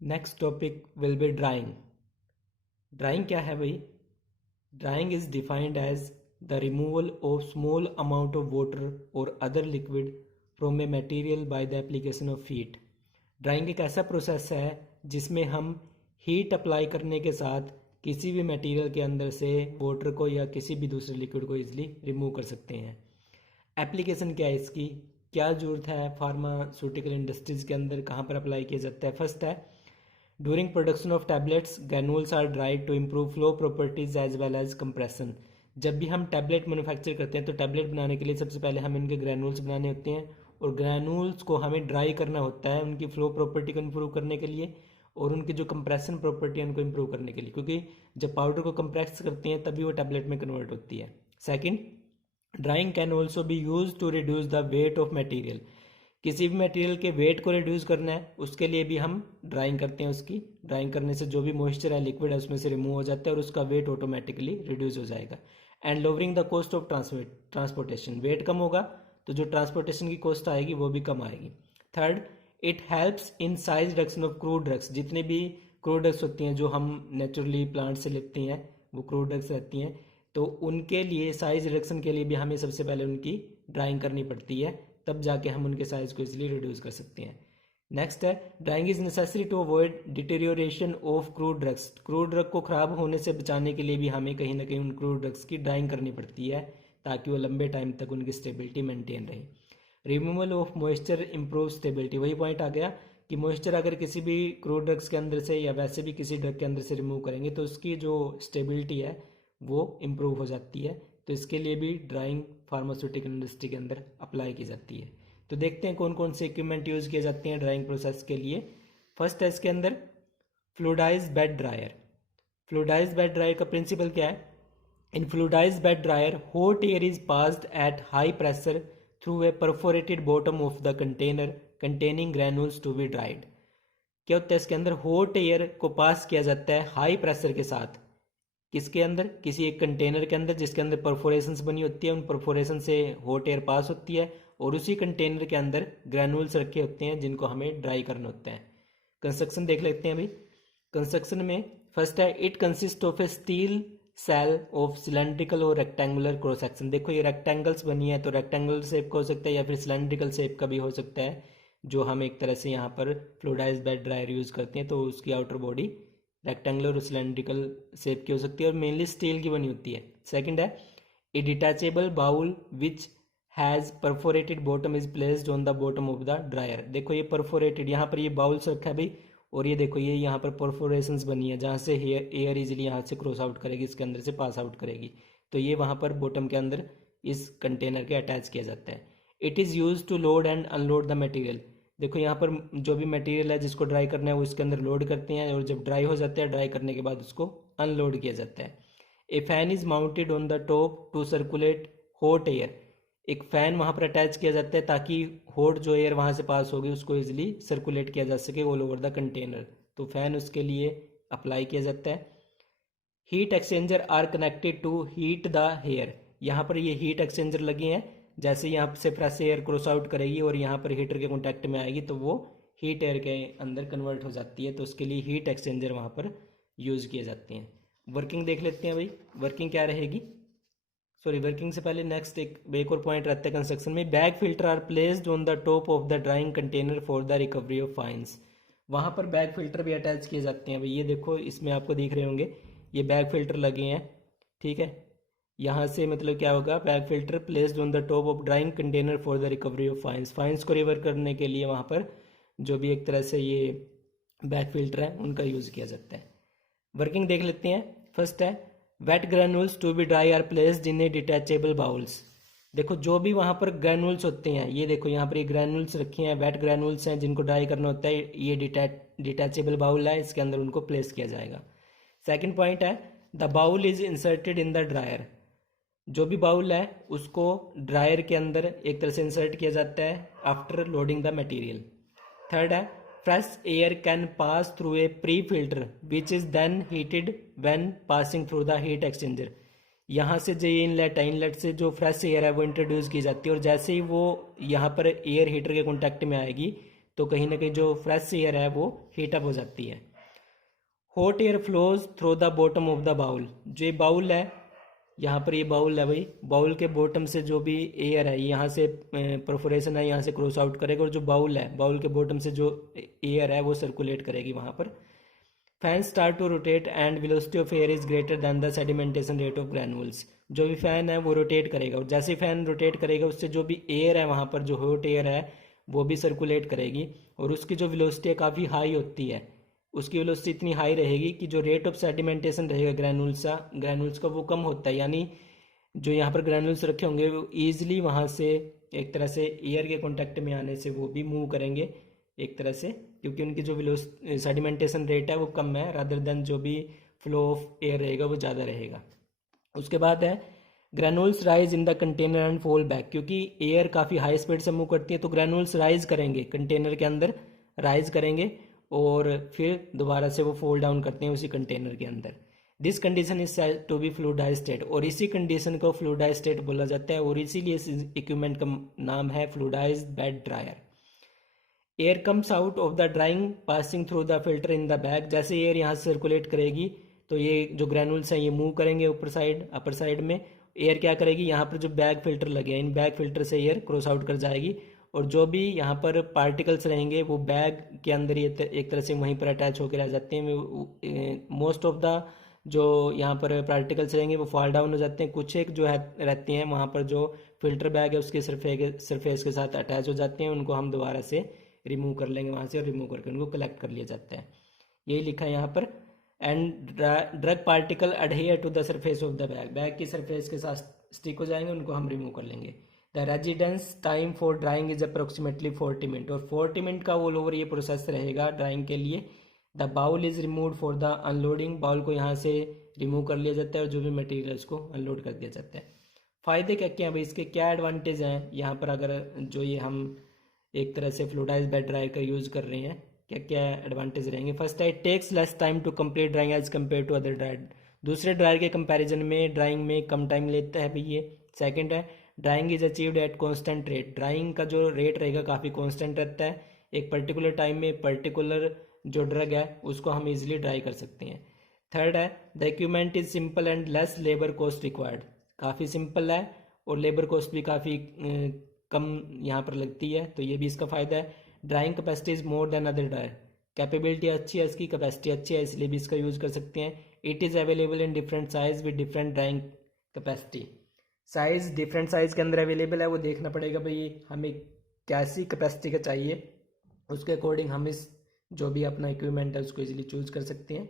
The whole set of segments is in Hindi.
Next topic will be drying. Drying क्या है भाई? Drying is defined as the removal of small amount of water और other liquid from a material by the application of heat. Drying एक ऐसा प्रोसेस है जिसमें हम हीट अप्लाई करने के साथ किसी भी मटेरियल के अंदर से वाटर को या किसी भी दूसरे लिक्विड को इजीली रिमूव कर सकते हैं। एप्लीकेशन क्या है इसकी, क्या ज़रूरत है फार्मास्यूटिकल इंडस्ट्रीज़ के अंदर, कहाँ पर अप्लाई किया जाता है? फर्स्ट है, during production of tablets granules are dried to improve flow properties as well as compression. जब भी हम टैबलेट मैन्युफैक्चर करते हैं तो टैबलेट बनाने के लिए सबसे पहले हमें इनके ग्रैनुल्स बनाने होते हैं और ग्रैनुल्स को हमें ड्राई करना होता है उनकी फ्लो प्रॉपर्टी को इम्प्रूव करने के लिए और उनकी जो कंप्रेशन प्रॉपर्टी है उनको इम्प्रूव करने के लिए, क्योंकि जब पाउडर को कंप्रेस करते हैं तभी वो टैबलेट में कन्वर्ट होती है। Second, drying can also be use to reduce the weight of material. किसी भी मटेरियल के वेट को रिड्यूस करना है उसके लिए भी हम ड्राइंग करते हैं। उसकी ड्राइंग करने से जो भी मॉइस्चर है, लिक्विड है, उसमें से रिमूव हो जाता है और उसका वेट ऑटोमेटिकली रिड्यूस हो जाएगा। And lowering the cost of transportation, weight कम होगा तो जो ट्रांसपोर्टेशन की कॉस्ट आएगी वो भी कम आएगी। Third, it helps in size reduction of crude drugs. जितने भी क्रूड ड्रग्स होती हैं जो हम नेचुरली प्लांट से लेते हैं वो क्रूड ड्रग्स रहती हैं, तो उनके लिए साइज रिडक्शन के लिए भी हमें सबसे पहले उनकी ड्राइंग करनी पड़ती है, तब जाके हम उनके साइज को इजीली रिड्यूस कर सकते हैं। नेक्स्ट है, drying is necessary to avoid deterioration of crude drugs. Crude drug को खराब होने से बचाने के लिए भी हमें कहीं ना कहीं उन क्रूड ड्रग्स की ड्राइंग करनी पड़ती है ताकि वो लंबे टाइम तक उनकी स्टेबिलिटी मेंटेन रहे। Removal of moisture improve stability, वही पॉइंट आ गया कि मॉइस्चर अगर किसी भी क्रूड ड्रग्स के अंदर से या वैसे भी किसी ड्रग के अंदर से रिमूव करेंगे तो उसकी जो स्टेबिलिटी है वो इम्प्रूव हो जाती है। तो इसके लिए भी ड्राइंग फार्मास्यूटिकल इंडस्ट्री के अंदर अप्लाई की जाती है। तो देखते हैं कौन कौन से इक्विपमेंट यूज़ किए जाते हैं ड्राइंग प्रोसेस के लिए। फर्स्ट है इसके अंदर fluidize bed dryer. Fluidize bed dryer का प्रिंसिपल क्या है? In fluidize bed dryer hot air is passed at high pressure through a perforated bottom of the container containing granules to be dried. क्या होता है इसके अंदर? हॉट एयर को पास किया जाता है हाई प्रेशर के साथ, किसके अंदर? किसी एक कंटेनर के अंदर जिसके अंदर परफोरेशंस बनी होती है, उन परफोरेशन से हॉट एयर पास होती है और उसी कंटेनर के अंदर ग्रैनुल्स रखे होते हैं जिनको हमें ड्राई करना होता है। कंस्ट्रक्शन देख लेते हैं भाई। कंस्ट्रक्शन में फर्स्ट है, it consist of a steel cell of cylindrical और रेक्टेंगुलर क्रॉस सेक्शन। देखो ये रेक्टेंगल्स बनी है तो रेक्टेंगुलर शेप का हो सकता है या फिर सिलेंड्रिकल शेप का भी हो सकता है, जो हम एक तरह से यहाँ पर फ्लूडाइज बेड ड्रायर यूज़ करते हैं तो उसकी आउटर बॉडी रेक्टेंगुलर और सिलेंड्रिकल शेप की हो सकती है और मेनली स्टील की बनी होती है। सेकंड है, a detachable bowl which has perforated bottom is placed on the bottom of the dryer. देखो ये परफोरेटेड, यहाँ पर ये बाउल्स रखा है भाई और ये देखो ये यहाँ पर परफोरेशंस बनी है जहाँ से एयर इजीली यहाँ से क्रॉस आउट करेगी, इसके अंदर से पास आउट करेगी, तो ये वहाँ पर बॉटम के अंदर इस कंटेनर के अटैच किया जाता है। It is use to load and unload the material. देखो यहाँ पर जो भी मटेरियल है जिसको ड्राई करना है वो इसके अंदर लोड करते हैं और जब ड्राई हो जाता है, ड्राई करने के बाद उसको अनलोड किया जाता है। A fan is mounted on the top to circulate hot air. एक फ़ैन वहाँ पर अटैच किया जाता है ताकि हॉट जो एयर वहाँ से पास होगी उसको इजीली सर्कुलेट किया जा सके ऑल ओवर द कंटेनर, तो फ़ैन उसके लिए अप्लाई किया जाता है। Heat exchanger are connected to heat the air. यहाँ पर ये हीट एक्सचेंजर लगे हैं, जैसे यहाँ से फ्रेश एयर क्रॉस आउट करेगी और यहाँ पर हीटर के कॉन्टैक्ट में आएगी तो वो हीट एयर के अंदर कन्वर्ट हो जाती है, तो उसके लिए हीट एक्सचेंजर वहाँ पर यूज़ किए जाते हैं। वर्किंग देख लेते हैं भाई, वर्किंग क्या रहेगी। सॉरी, वर्किंग से पहले नेक्स्ट एक और पॉइंट रहता है कंस्ट्रक्शन में, bag filter are placed on the top of the drying container for the recovery of fines. वहाँ पर बैग फिल्टर भी अटैच किए जाते हैं भाई, ये देखो इसमें आपको दिख रहे होंगे ये बैग फिल्टर लगे हैं, ठीक है। यहाँ से मतलब क्या होगा, bag filter placed on the top of drying container for the recovery of fines. Fines को रिवर करने के लिए वहाँ पर जो भी एक तरह से ये बैग फिल्टर है उनका यूज़ किया जाता है। वर्किंग देख लेते हैं। फर्स्ट है, wet granules to be dry are placed in a detachable bowls. देखो जो भी वहाँ पर ग्रैनुल्स होते हैं, ये देखो यहाँ पर ये ग्रैनुल्स रखे हैं, वेट ग्रैनुल्स हैं जिनको ड्राई करना होता है, ये डिटैचेबल बाउल है, इसके अंदर उनको प्लेस किया जाएगा। सेकंड पॉइंट है, the bowl is inserted in the dryer. जो भी बाउल है उसको ड्रायर के अंदर एक तरह से इंसर्ट किया जाता है after loading the material. Third है, fresh air can pass through a pre filter which is then heated when passing through the heat exchanger. यहाँ से जो ये इनलेट है, इनलेट से जो फ्रेश एयर है वो इंट्रोड्यूस की जाती है और जैसे ही वो यहाँ पर एयर हीटर के कॉन्टैक्ट में आएगी तो कहीं ना कहीं जो फ्रेश एयर है वो हीट अप हो जाती है। Hot air flows through the bottom of the bowl, जो ये बाउल है, यहाँ पर ये बाउल है भाई, बाउल के बॉटम से जो भी एयर है यहाँ से परफोरेशन है, यहाँ से क्रॉस आउट करेगा, और जो बाउल है, बाउल के बॉटम से जो एयर है वो सर्कुलेट करेगी वहाँ पर। Fan start to rotate and velocity of air is greater than the sedimentation rate of granules. जो भी फैन है वो रोटेट करेगा, और जैसे फैन रोटेट करेगा उससे जो भी एयर है वहाँ पर, जो हॉट एयर है वो भी सर्कुलेट करेगी, और उसकी जो वेलोसिटी है काफ़ी हाई होती है। उसकी वेलोसिटी इतनी हाई रहेगी कि जो रेट ऑफ सेडिमेंटेशन रहेगा ग्रैनुल्स का वो कम होता है, यानी जो यहाँ पर ग्रैनुल्स रखे होंगे वो ईजिली वहाँ से एक तरह से एयर के कॉन्टैक्ट में आने से वो भी मूव करेंगे एक तरह से, क्योंकि उनकी जो सेडिमेंटेशन रेट है वो कम है, रादर देन जो भी फ्लो ऑफ एयर रहेगा वो ज़्यादा रहेगा। उसके बाद है granules rise in the container and fall back, क्योंकि एयर काफ़ी हाई स्पीड से मूव करती है तो ग्रैनुल्स राइज करेंगे, कंटेनर के अंदर राइज करेंगे और फिर दोबारा से वो फॉल डाउन करते हैं उसी कंटेनर के अंदर। This condition is said to be fluidized state, और इसी कंडीशन को फ्लूइडाइज्ड स्टेट बोला जाता है, और इसीलिए इस इक्विपमेंट का नाम है fluidized bed dryer. Air comes out of the drying passing through the filter in the bag, जैसे एयर यहाँ से सर्कुलेट करेगी तो ये जो ग्रैनुल्स हैं ये मूव करेंगे ऊपर साइड, अपर साइड में। एयर क्या करेगी, यहाँ पर जो बैग फिल्टर लगे हैं इन बैग फिल्टर से एयर क्रॉस आउट कर जाएगी, और जो भी यहाँ पर पार्टिकल्स रहेंगे वो बैग के अंदर ये एक तरह से वहीं पर अटैच होकर रह जाते हैं। मोस्ट ऑफ द जो यहाँ पर पार्टिकल्स रहेंगे वो फॉल डाउन हो जाते हैं, कुछ एक जो है रहती हैं वहाँ पर जो फिल्टर बैग है उसके सरफेस के साथ अटैच हो जाते हैं, उनको हम दोबारा से रिमूव कर लेंगे वहाँ से, और रिमूव करके उनको कलेक्ट कर लिया जाता है। यही लिखा है यहाँ पर। And drug particle adhere to the surface of the bag, bag की सरफेस के साथ स्टिक हो जाएंगे, उनको हम रिमूव कर लेंगे। The residence time for drying is approximately 40 minute, और 40 मिनट का ऑल ओवर ये प्रोसेस रहेगा ड्राइंग के लिए। The bowl is remove for the unloading, bowl को यहाँ से रिमूव कर लिया जाता है और जो भी मटेरियल उसको अनलोड कर दिया जाता है। फ़ायदे क्या क्या हैं भाई, इसके क्या एडवांटेज हैं यहाँ पर, अगर जो ये हम एक तरह से फ्लूइडाइज्ड बेड ड्रायर का यूज़ कर रहे हैं, क्या क्या एडवांटेज रहेंगे। फर्स्ट है, it takes less time to complete drying as compare to other dryer, दूसरे ड्रायर के कंपैरिजन में ड्राइंग में कम टाइम लेता है भाई ये। सेकंड है, drying is achieved at constant rate, drying का जो रेट रहेगा काफ़ी कांस्टेंट रहता है, एक पर्टिकुलर टाइम में पर्टिकुलर जो ड्रग है उसको हम इजीली ड्राई कर सकते हैं। थर्ड है, the equipment is simple and less labour cost required, काफ़ी सिंपल है और लेबर कॉस्ट भी काफ़ी कम यहाँ पर लगती है, तो ये भी इसका फ़ायदा है। Drawing capacity is more than other dryer, capability अच्छी है इसकी, कैपेसिटी अच्छी है, इसलिए भी इसका यूज़ कर सकते हैं। It is available in different size with different drawing capacity, size different size के अंदर अवेलेबल है, वो देखना पड़ेगा भाई हमें कैसी कैपेसिटी का चाहिए, उसके अकॉर्डिंग हम इस जो भी अपना इक्विपमेंट है उसको इजीली चूज़ कर सकते हैं,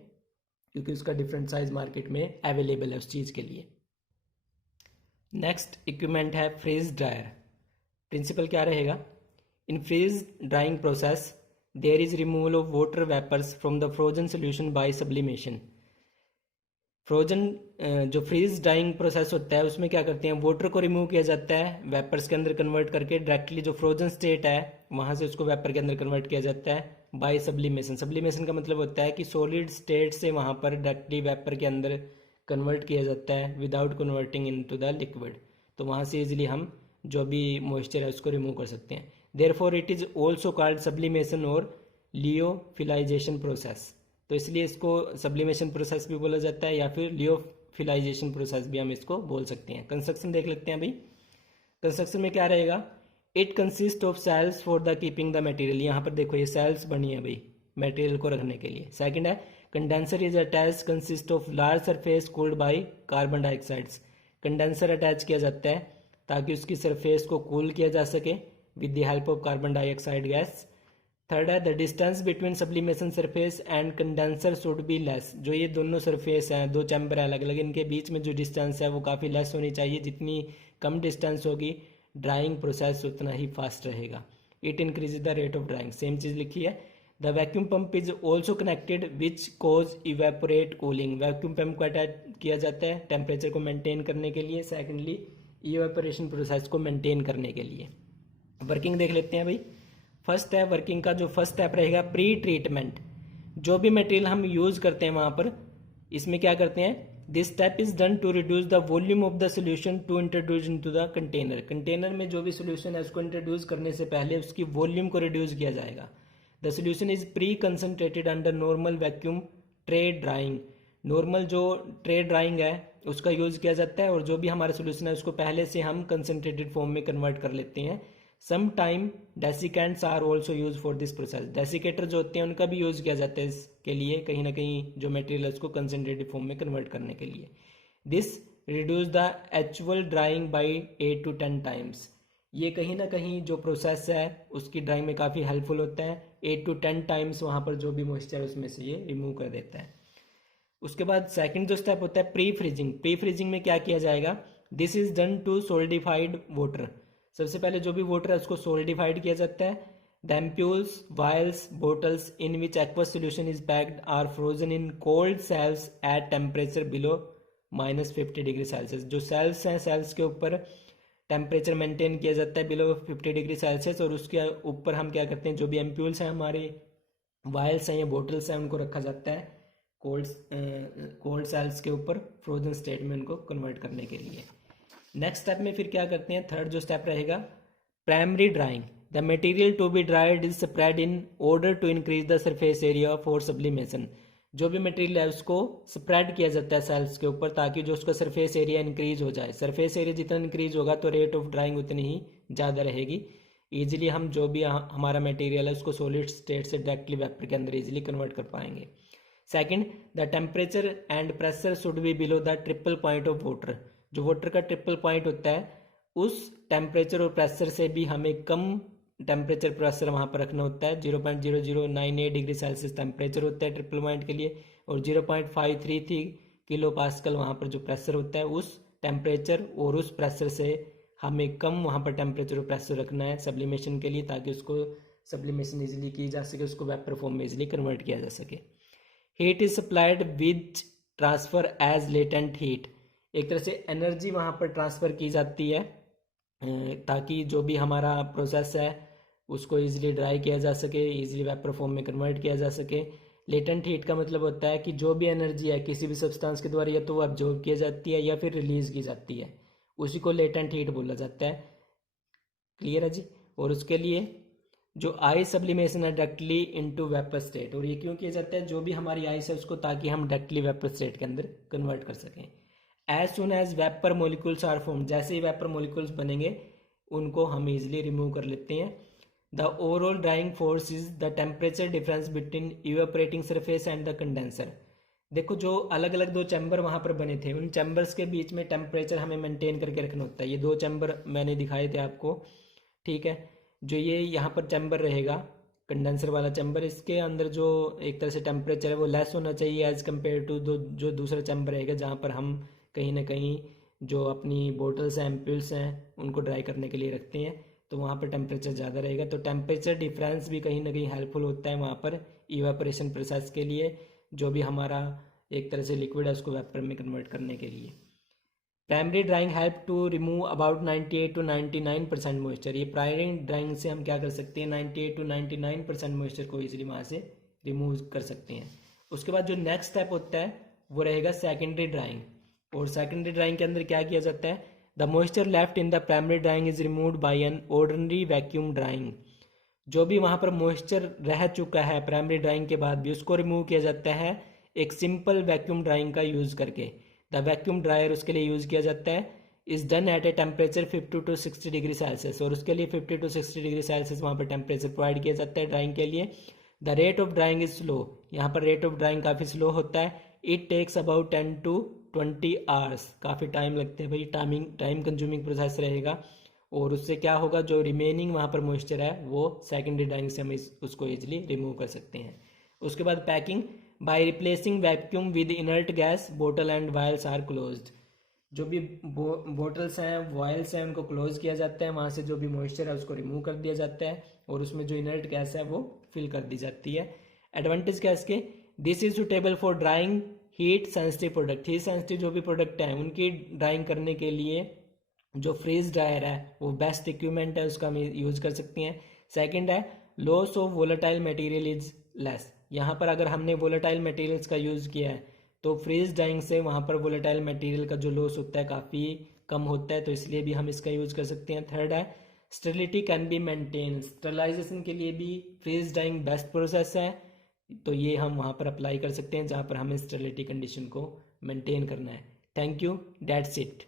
क्योंकि उसका डिफरेंट साइज़ मार्केट में अवेलेबल है उस चीज़ के लिए। नेक्स्ट इक्विपमेंट है फ्रीज ड्रायर। प्रिंसिपल क्या रहेगा, in freeze drying process there is removal of water vapours from the frozen solution by sublimation. Frozen जो फ्रीज ड्राइंग प्रोसेस होता है उसमें क्या करते हैं, वाटर को रिमूव किया जाता है वेपर्स के अंदर कन्वर्ट करके, डायरेक्टली जो फ्रोजन स्टेट है वहाँ से उसको वेपर के अंदर कन्वर्ट किया जाता है बाय सब्लिमेशन। सब्लिमेशन का मतलब होता है कि सॉलिड स्टेट से वहाँ पर डायरेक्टली वेपर के अंदर कन्वर्ट किया जाता है without converting into the liquid, तो वहाँ से इजीली हम जो भी मॉइस्चर है उसको रिमूव कर सकते हैं। Therefore it is also called sublimation और लियोफिलाइजेशन प्रोसेस, तो इसलिए इसको सब्लिमेशन प्रोसेस भी बोला जाता है या फिर लियोफिलाइजेशन प्रोसेस भी हम इसको बोल सकते हैं। कंस्ट्रक्शन देख लेते हैं भाई। कंस्ट्रक्शन में क्या रहेगा, it consist of cells for the keeping the material, यहाँ पर देखो ये सेल्स बनी है भाई मटेरियल को रखने के लिए। सेकंड है, condenser is attach consist of large surface cooled by carbon dioxides, condenser attach किया जाता है ताकि उसकी सरफेस को कूल किया जा सके with the help of carbon dioxide gas. Third है, the distance between sublimation surface and condenser should be less, जो ये दोनों सरफेस हैं, दो चैम्बर अलग अलग, इनके बीच में जो डिस्टेंस है वो काफ़ी लेस होनी चाहिए, जितनी कम डिस्टेंस होगी ड्राइंग प्रोसेस उतना ही फास्ट रहेगा। It increase the rate of drying, same चीज़ लिखी है। The vacuum pump is also connected which cause evaporate cooling, vacuum pump को अटैच किया जाता है टेम्परेचर को मेंटेन करने के लिए, सेकेंडली इवेपोरेशन प्रोसेस को मेंटेन करने के लिए। वर्किंग देख लेते हैं भाई। फर्स्ट है वर्किंग का जो फर्स्ट स्टेप रहेगा प्री ट्रीटमेंट, जो भी मटेरियल हम यूज़ करते हैं वहाँ पर इसमें क्या करते हैं, this step is done to reduce the volume of the solution to introduce into the container. Container में जो भी सोल्यूशन है उसको इंट्रोड्यूस करने से पहले उसकी वॉल्यूम को रिड्यूस किया जाएगा। The solution is pre concentrated under normal vacuum tray drawing. Normal जो ट्रे ड्राइंग है उसका यूज़ किया जाता है और जो भी हमारा सोल्यूशन है उसको पहले से हम कंसनट्रेटेड फॉर्म में कन्वर्ट कर लेते हैं। Some time desiccants are also use for this process. Desiccator जो होते हैं उनका भी यूज़ किया जाता है इसके लिए, कहीं ना कहीं जो मटेरियल है उसको कंसनट्रेटेड फॉर्म में कन्वर्ट करने के लिए। This reduce the actual drawing by 8 to 10 times. ये कहीं ना कहीं जो प्रोसेस है उसकी ड्राइंग में काफ़ी हेल्पफुल होता है। 8 to 10 टाइम्स वहाँ पर जो भी मॉइस्चर उसमें से ये रिमूव कर देता है। उसके बाद सेकंड जो स्टेप होता है प्री फ्रीजिंग। प्री फ्रीजिंग में क्या किया जाएगा? This is done to solidified water. सबसे पहले जो भी वाटर है उसको सोल्डिफाइड किया जाता है। The ampoules, vials, bottles in which aqueous solution is packed are frozen in cold cells at temperature below -50°C। जो सेल्स हैं सेल्स के ऊपर टेम्परेचर मेंटेन किया जाता है बिलो 50°C और उसके ऊपर हम क्या करते हैं, जो भी एम्प्यूल्स हैं हमारे वायल्स हैं या बोटल्स हैं उनको रखा जाता है कोल्ड सेल्स के ऊपर फ्रोजन स्टेट में उनको कन्वर्ट करने के लिए। नेक्स्ट स्टेप में फिर क्या करते हैं, थर्ड जो स्टेप रहेगा primary drying. The material to be dried is spread in order to increase the surface area for sublimation. जो भी मटेरियल है उसको स्प्रेड किया जाता है सेल्स के ऊपर ताकि जो उसका सरफेस एरिया इंक्रीज हो जाए। सरफेस एरिया जितना इंक्रीज होगा तो रेट ऑफ ड्राइंग उतनी ही ज़्यादा रहेगी। ईजिली हम जो भी हमारा मटेरियल है उसको सॉलिड स्टेट से डायरेक्टली वेपर के अंदर ईजिली कन्वर्ट कर पाएंगे। Second, the temperature and pressure should be below the triple point of water. जो वाटर का ट्रिपल पॉइंट होता है उस टेम्परेचर और प्रेशर से भी हमें कम टेम्परेचर प्रेशर वहाँ पर रखना होता है। 0.0098°C टेम्परेचर होता है ट्रिपल पॉइंट के लिए और 0.533 किलो पास्कल वहाँ पर जो प्रेशर होता है उस टेम्परेचर और उस प्रेशर से हमें कम वहाँ पर टेम्परेचर और प्रेशर रखना है सब्लिमेशन के लिए ताकि उसको सब्लिमेशन ईजिली की जा सके, उसको वेपर फॉर्म में ईजिली कन्वर्ट किया जा सके। Heat is supplied which transfer as latent heat. एक तरह से एनर्जी वहाँ पर ट्रांसफ़र की जाती है ताकि जो भी हमारा प्रोसेस है उसको इजीली ड्राई किया जा सके, इजीली वेपर फॉर्म में कन्वर्ट किया जा सके। लेटेंट हीट का मतलब होता है कि जो भी एनर्जी है किसी भी सब्सटेंस के द्वारा या तो वो अब्जॉर्ब की जाती है या फिर रिलीज़ की जाती है, उसी को लेटेंट हीट बोला जाता है। क्लियर है जी। और उसके लिए जो आइस सब्लिमेशन है डायरेक्टली इनटू वेपर स्टेट। और ये क्यों किया जाता है, जो भी हमारी आइस है उसको ताकि हम डायरेक्टली वेपर स्टेट के अंदर कन्वर्ट कर सकें। As soon as vapour molecules are form, जैसे ही वेपर मोलिक्यूल्स बनेंगे उनको हम इजिली रिमूव कर लेते हैं। The overall drawing force is the temperature difference between evaporating surface and the condenser. देखो जो अलग अलग दो चैम्बर वहाँ पर बने थे उन चैम्बर्स के बीच में टेम्परेचर हमें मेंटेन करके रखना होता है। ये दो चैम्बर मैंने दिखाए थे आपको, ठीक है। जो ये यहाँ पर चैम्बर रहेगा कंडेंसर वाला चैम्बर, इसके अंदर जो एक तरह से टेम्परेचर है वो लेस होना चाहिए एज कम्पेयर टू जो दूसरा चैम्बर रहेगा जहाँ पर हम कहीं ना कहीं जो अपनी बोटल्स हैं एम्प्यूल्स हैं उनको ड्राई करने के लिए रखते हैं, तो वहाँ पर टेम्परेचर ज़्यादा रहेगा। तो टेम्परेचर डिफरेंस भी कहीं ना कहीं हेल्पफुल होता है वहाँ पर इवेपोरेशन प्रोसेस के लिए, जो भी हमारा एक तरह से लिक्विड है उसको वेपर में कन्वर्ट करने के लिए। Primary drying help to remove about 98 to 99% moisture. ये प्राइमरी ड्राइंग से हम क्या कर सकते हैं, 98 to 99% मॉइस्चर को इजीली वहाँ से रिमूव कर सकते हैं। उसके बाद जो नेक्स्ट स्टेप होता है वो रहेगा सेकेंडरी ड्राइंग। और सेकेंडरी ड्राइंग के अंदर क्या किया जाता है, the moisture left in the primary drawing is removed by an ordinary vacuum drawing. जो भी वहाँ पर मॉइस्चर रह चुका है प्राइमरी ड्राइंग के बाद भी उसको रिमूव किया जाता है एक सिंपल वैक्यूम ड्राइंग का यूज़ करके। द वैक्यूम ड्रायर उसके लिए यूज़ किया जाता है, is done at a temperature 50 to 60°C। और उसके लिए 50 to 60°C वहाँ पर टेम्परेचर प्रोवाइड किया जाता है ड्राइंग के लिए। The rate of drying is slow. यहाँ पर रेट ऑफ ड्राइंग काफ़ी स्लो होता है। It takes about 10 to 20 hours. काफ़ी टाइम लगते हैं भाई, टाइम कंज्यूमिंग प्रोसेस रहेगा। और उससे क्या होगा, जो रिमेनिंग वहाँ पर मॉइस्चर है वो सेकेंडरी ड्राइंग से हम उसको ईजिली रिमूव कर सकते हैं। उसके बाद packing by replacing vacuum with inert gas, bottle and vials are closed. जो भी बोटल्स हैं वायल्स हैं उनको क्लोज किया जाता है, वहाँ से जो भी मॉइस्चर है उसको रिमूव कर दिया जाता है और उसमें जो इनर्ट गैस है वो फिल कर दी जाती है। एडवांटेज क्या इसके, this is suitable for drawing heat sensitive product. Heat sensitive जो भी प्रोडक्ट हैं उनकी ड्राइंग करने के लिए जो फ्रीज ड्रायर है वो बेस्ट इक्विपमेंट है, उसका हम यूज़ कर सकते हैं। सेकंड है loss of volatile material is less. यहाँ पर अगर हमने वोलेटाइल मटेरियल्स का यूज़ किया है तो फ्रीज ड्राइंग से वहाँ पर वोलेटाइल मटेरियल का जो लॉस होता है काफ़ी कम होता है, तो इसलिए भी हम इसका यूज कर सकते हैं। थर्ड है sterility can be maintain, sterilization के लिए भी फ्रीज ड्राइंग बेस्ट प्रोसेस है, तो ये हम वहाँ पर अप्लाई कर सकते हैं जहाँ पर हमें स्टेरिलिटी कंडीशन को मेंटेन करना है। Thank you, that's it.